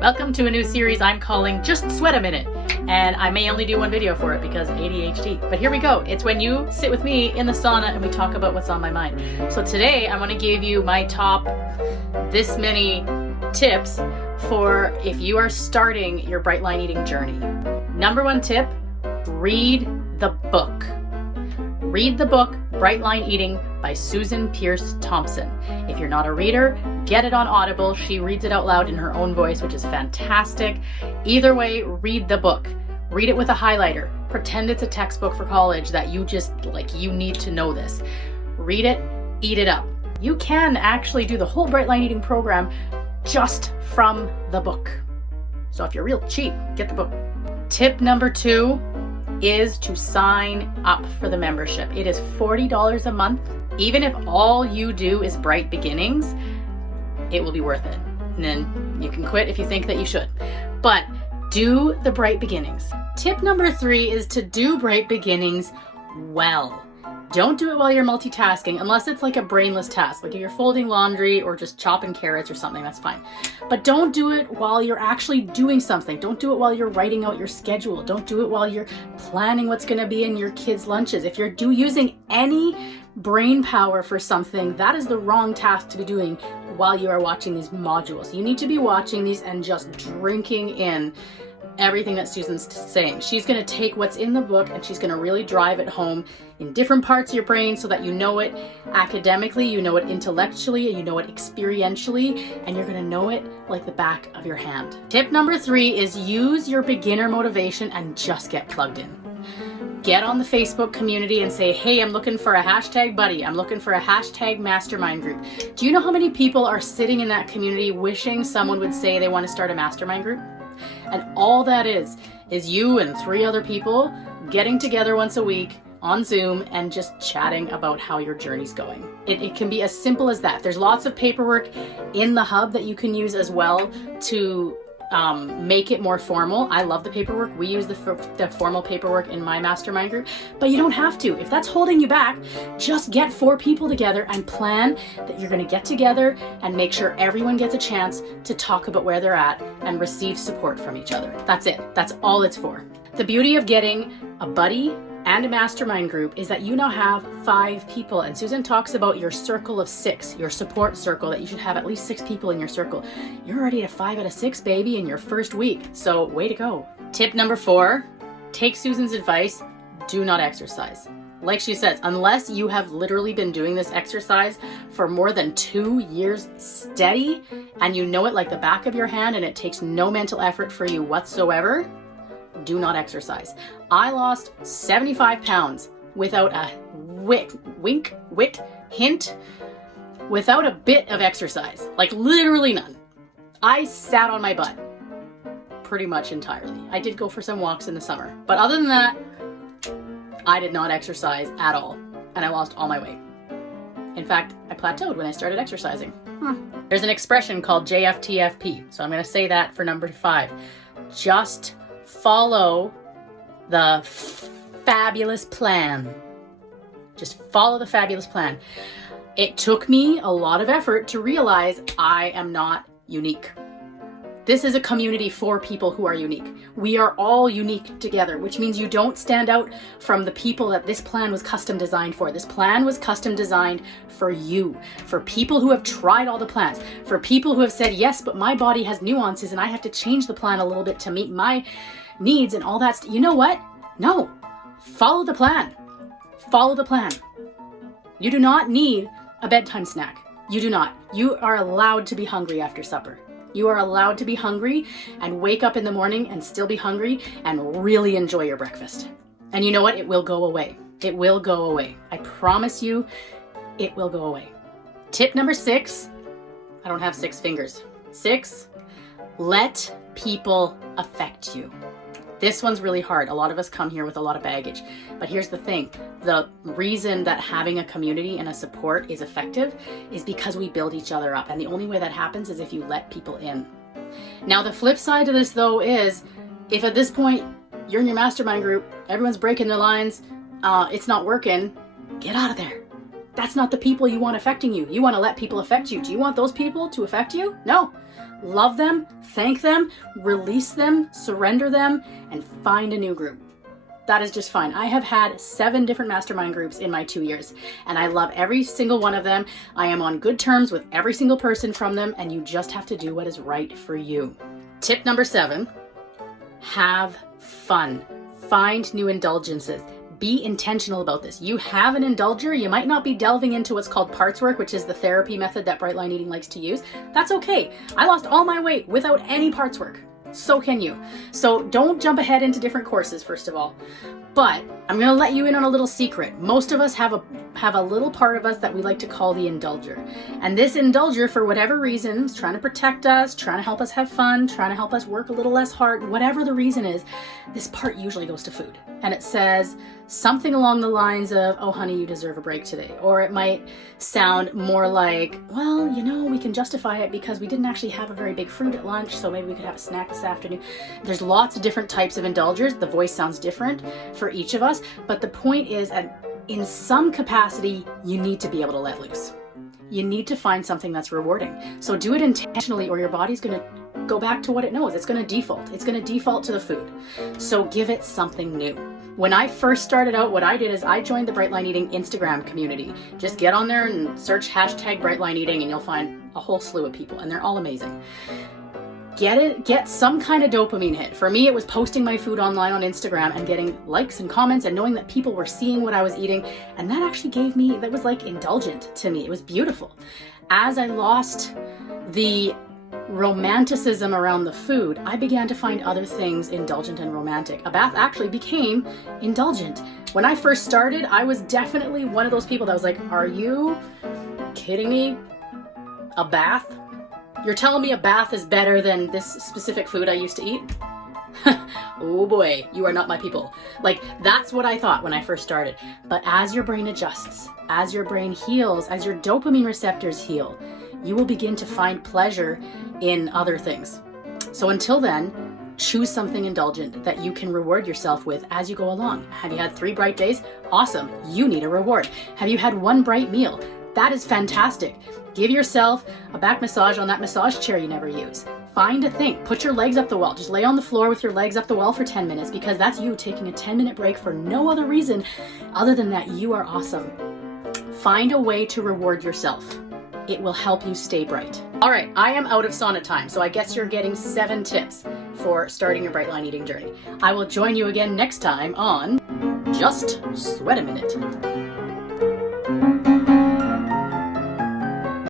Welcome to a new series I'm calling Just Sweat a Minute. And I may only do one video for it because ADHD. But here we go. It's when you sit with me in the sauna and we talk about what's on my mind. So today I want to give you my top this many tips for if you are starting your bright line eating journey. Number one tip, read the book. Read the book Bright Line Eating by Susan Peirce Thompson. If you're not a reader, get it on Audible. She reads it out loud in her own voice, which is fantastic. Either way, read the book. Read it with a highlighter. Pretend it's a textbook for college that you you need to know this. Read it, eat it up. You can actually do the whole Bright Line Eating program just from the book. So if you're real cheap, get the book. Tip number 2 is to sign up for the membership. It is $40 a month. Even if all you do is Bright Beginnings, it will be worth it. And then you can quit if you think that you should. But do the Bright Beginnings. Tip number 3 is to do Bright Beginnings well. Don't do it while you're multitasking unless it's like a brainless task, like if you're folding laundry or just chopping carrots or something, that's fine. But don't do it while you're actually doing something. Don't do it while you're writing out your schedule. Don't do it while you're planning what's going to be in your kids' lunches. If you're using any brain power for something, that is the wrong task to be doing while you are watching these modules. You need to be watching these and just drinking in everything that Susan's saying. She's going to take what's in the book and she's going to really drive it home in different parts of your brain so that you know it academically, you know it intellectually, you know it experientially, and you're going to know it like the back of your hand. Tip number 3 is use your beginner motivation and just get plugged in. Get on the Facebook community and say, hey, I'm looking for a hashtag buddy. I'm looking for a hashtag mastermind group. Do you know how many people are sitting in that community wishing someone would say they want to start a mastermind group? And all that is you and 3 other people getting together once a week on Zoom and just chatting about how your journey's going. It can be as simple as that. There's lots of paperwork in the hub that you can use as well to make it more formal. I love the paperwork. We use the formal paperwork in my mastermind group, but you don't have to. If that's holding you back, just get 4 people together and plan that you're going to get together and make sure everyone gets a chance to talk about where they're at and receive support from each other. That's it. That's all it's for. The beauty of getting a buddy and a mastermind group is that you now have 5 people, and Susan talks about your circle of 6, your support circle, that you should have at least 6 people in your circle. You're already at 5 out of 6, baby, in your first week, so way to go. Tip number 4, take Susan's advice, do not exercise. Like she says, unless you have literally been doing this exercise for more than 2 years steady, and you know it like the back of your hand and it takes no mental effort for you whatsoever, do not exercise. I lost 75 pounds without a hint, without a bit of exercise, like literally none. I sat on my butt pretty much entirely. I did go for some walks in the summer, but other than that, I did not exercise at all, and I lost all my weight. In fact, I plateaued when I started exercising. There's an expression called JFTFP, so I'm going to say that for number 5. Just follow the fabulous plan. Just follow the fabulous plan. It took me a lot of effort to realize I am not unique. This is a community for people who are unique. We are all unique together, which means you don't stand out from the people that this plan was custom designed for. This plan was custom designed for you, for people who have tried all the plans, for people who have said, yes, but my body has nuances and I have to change the plan a little bit to meet my needs and all that. You know what? No, follow the plan. Follow the plan. You do not need a bedtime snack. You do not. You are allowed to be hungry after supper. You are allowed to be hungry and wake up in the morning and still be hungry and really enjoy your breakfast. And you know what? It will go away. It will go away. I promise you, it will go away. Tip number 6. I don't have 6 fingers. 6, let people affect you. This one's really hard. A lot of us come here with a lot of baggage. But here's the thing. The reason that having a community and a support is effective is because we build each other up. And the only way that happens is if you let people in. Now, the flip side to this, though, is if at this point you're in your mastermind group, everyone's breaking their lines, it's not working, get out of there. That's not the people you want affecting you. You want to let people affect you. Do you want those people to affect you? No. Love them, thank them, release them, surrender them, and find a new group. That is just fine. I have had 7 different mastermind groups in my 2 years, and I love every single one of them. I am on good terms with every single person from them, and you just have to do what is right for you. Tip number 7, have fun. Find new indulgences. Be intentional about this. You have an indulger. You might not be delving into what's called parts work, which is the therapy method that Bright Line Eating likes to use. That's okay. I lost all my weight without any parts work. So can you. So don't jump ahead into different courses, first of all. But I'm going to let you in on a little secret. Most of us have a little part of us that we like to call the indulger. And this indulger, for whatever reason, is trying to protect us, trying to help us have fun, trying to help us work a little less hard, whatever the reason is, this part usually goes to food. And it says something along the lines of, oh honey, you deserve a break today. Or it might sound more like, well, you know, we can justify it because we didn't actually have a very big fruit at lunch, so maybe we could have a snack this afternoon. There's lots of different types of indulgers. The voice sounds different for each of us, but the point is, in some capacity, you need to be able to let loose. You need to find something that's rewarding. So do it intentionally, or your body's going to go back to what it knows. It's going to default. It's going to default to the food. So give it something new. When I first started out, what I did is I joined the Bright Line Eating Instagram community. Just get on there and search hashtag Bright Line Eating, and you'll find a whole slew of people, and they're all amazing. Get some kind of dopamine hit. For me, it was posting my food online on Instagram and getting likes and comments and knowing that people were seeing what I was eating. And that actually that was like indulgent to me. It was beautiful. As I lost the romanticism around the food, I began to find other things indulgent and romantic. A bath actually became indulgent. When I first started, I was definitely one of those people that was like, are you kidding me? A bath? You're telling me a bath is better than this specific food I used to eat? Oh boy, you are not my people. Like, that's what I thought when I first started. But as your brain adjusts, as your brain heals, as your dopamine receptors heal, you will begin to find pleasure in other things. So until then, choose something indulgent that you can reward yourself with as you go along. Have you had 3 bright days? Awesome. You need a reward. Have you had 1 bright meal? That is fantastic. Give yourself a back massage on that massage chair you never use. Find a thing. Put your legs up the wall. Just lay on the floor with your legs up the wall for 10 minutes, because that's you taking a 10-minute break for no other reason other than that you are awesome. Find a way to reward yourself. It will help you stay bright. All right, I am out of sauna time, so I guess you're getting 7 tips for starting your Bright Line Eating journey. I will join you again next time on Just Sweat a Minute.